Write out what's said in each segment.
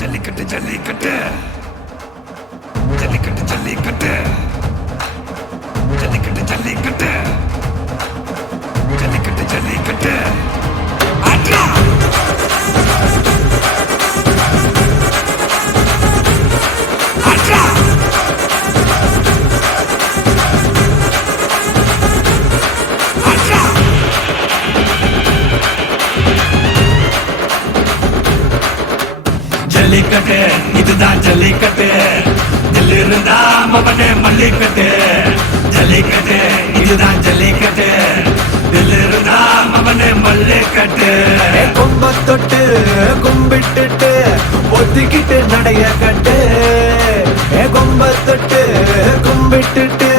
ஜல்லிக்கட்டு ஜல்லிக்கட்டு ஜல்லிக்கட்டு ஜல்லிக்கட்டு ஜல்லிக்கட்டு ஜல்லிக்கட்டு ஜல்லிக்கட்டு ஜல்லிக்கட்டு ஆட்ரா ஆட்ரா ஆட்ரா ஜல்லிக்கட்டு இதுதான் ஜல்லிக்கட்டு தில் இருந்தா மவனே மல்லிக்கட்டு ஜல்லிக்கட்டு இதுதான் ஜல்லிக்கட்டு தில் இருந்தா மவனே மல்லிக்கட்டு கொம்ப தொட்டு கும்பிட்டுட்டு ஒத்திக்கிட்டு நடைய கட்டு கொம்ப தொட்டு கும்பிட்டுட்டு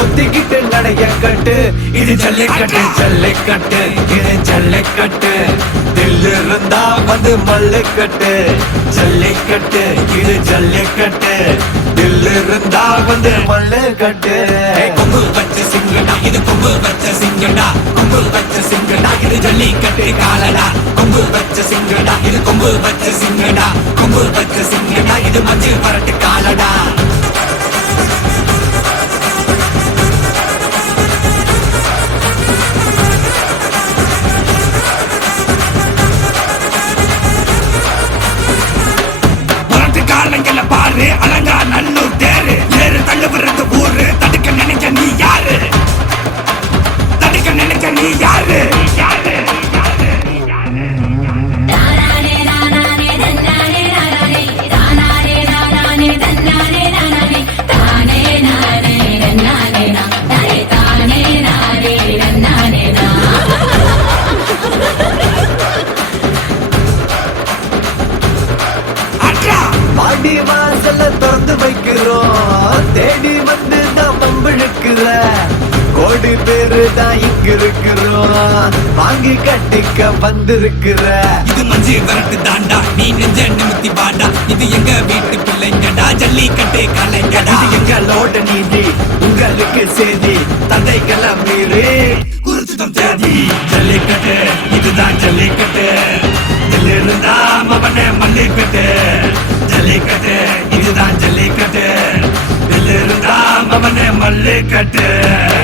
ஒத்திக்கிட்டு நடைய கட்டு இது ஜல்லிக்கட்டு ஜல்லிக்கட்டு இது ஜல்லிக்கட்டு தில் இருந்தா வந்து மல்லுக்கட்டு ஜல்லிக்கட்டு இது ஜல்லிக்கட்டு தில் இருந்தா வந்து மல்லுக்கட்டு கொம்பு வச்ச சிங்கடா இது கொம்பு வச்ச சிங்கடா கொம்பு வச்ச சிங்கடா இது ஜல்லிக்கட்டு காலடா கொம்பு வச்ச சிங்கடா இது கொம்பு வச்ச சிங்கடா கொம்பு வச்ச சிங்கடா இது மஞ்சு பரட்டு காலடா பாரு அலங்கா நல்லூர் தேரு ஏறு தள்ளு விடுறது ஊரு தடுக்க நினைக்க நீ யாரு தடுக்க நினைக்க நீ யாரு யாரு பாடி வாசல்ல திறந்து வைக்கிறோம் தேடி வந்து தான் பம்பிழுக்கிற கோடி பேரு தான் இங்க இருக்கிறோம் வாங்கி கட்டிக்க வந்திருக்கிற இது மஞ்சு வரட்டு தாண்டா நீ நெஞ்ச நிமித்தி பாண்டா இது எங்க வீட்டு பிள்ளைங்கடா ஜல்லிக்கட்டு கலைஞடா இது எங்களோட நீதி உங்களுக்கு செய்தி தந்தைகளை மீறி குறிச்சுட்டம் தேதி ஜல்லிக்கட்டு இதுதான் ஜல்லிக்கட்டு இதில் இருந்தா மவனே மல்லிக்கட்டு ஜல்லிக்கட்டு இதுதான் ஜல்லிக்கட்டு இதில் இருந்தா மவனே மல்லிக்கட்டு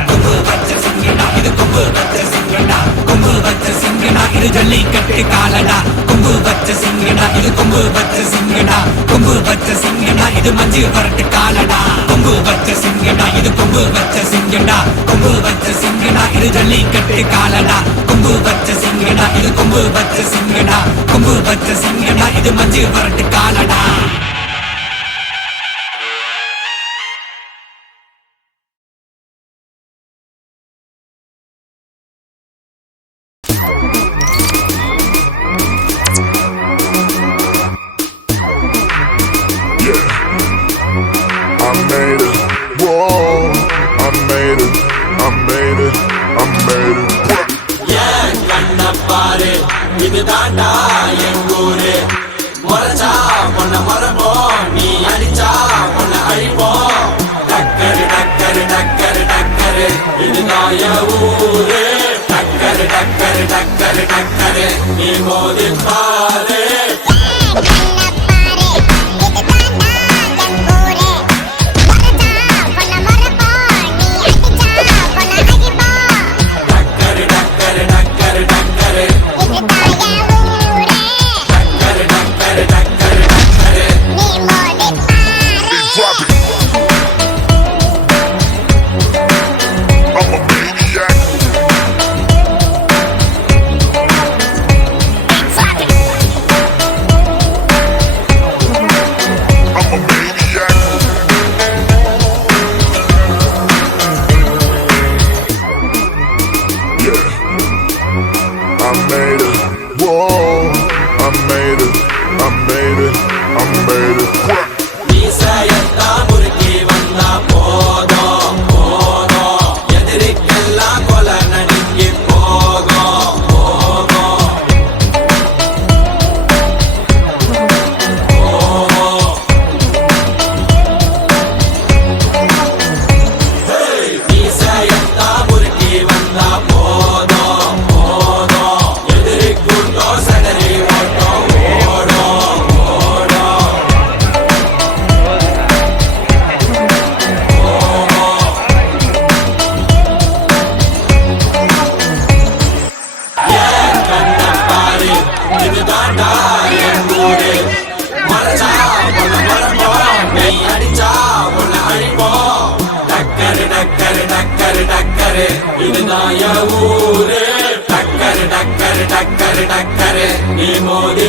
கொம்பு வச்ச சிங்கடா இது கொம்பு வச்ச சிங்கடா கொம்பு வச்ச சிங்கடா இது ஜல்லிக்கட்டு காலடா கொம்பு வச்ச சிங்கடா இது கொம்பு வச்ச சிங்கடா கொம்பு வச்ச சிங்கடா இது மஞ்சு வரட்டு காலடா கொம்பு வச்ச சிங்கடா இது கொம்பு வச்ச சிங்கடா கொம்பு வச்ச சிங்கடா இது ஜல்லிக்கட்டு காலடா கொம்பு வச்ச சிங்கடா இது கொம்பு வச்ச சிங்கடா கொம்பு வச்ச சிங்கடா இது மஞ்சு வரட்டு காலடா இது தாண்டா எங்கூரு முறைச்சா பொண்ண மரபோம் நீ அடிச்சா பொண்ண அழிப்போம் டக்கரு டக்கரு டக்கரு டக்கரு இதுதான் என் ஊரு டக்கரு டக்கரு டக்கரு டக்கரு நீ மோதி பாரு டக்கரு இதுதான் என் ஊரு டக்கரு டக்கரு டக்கரு டக்கரு நீ மோதி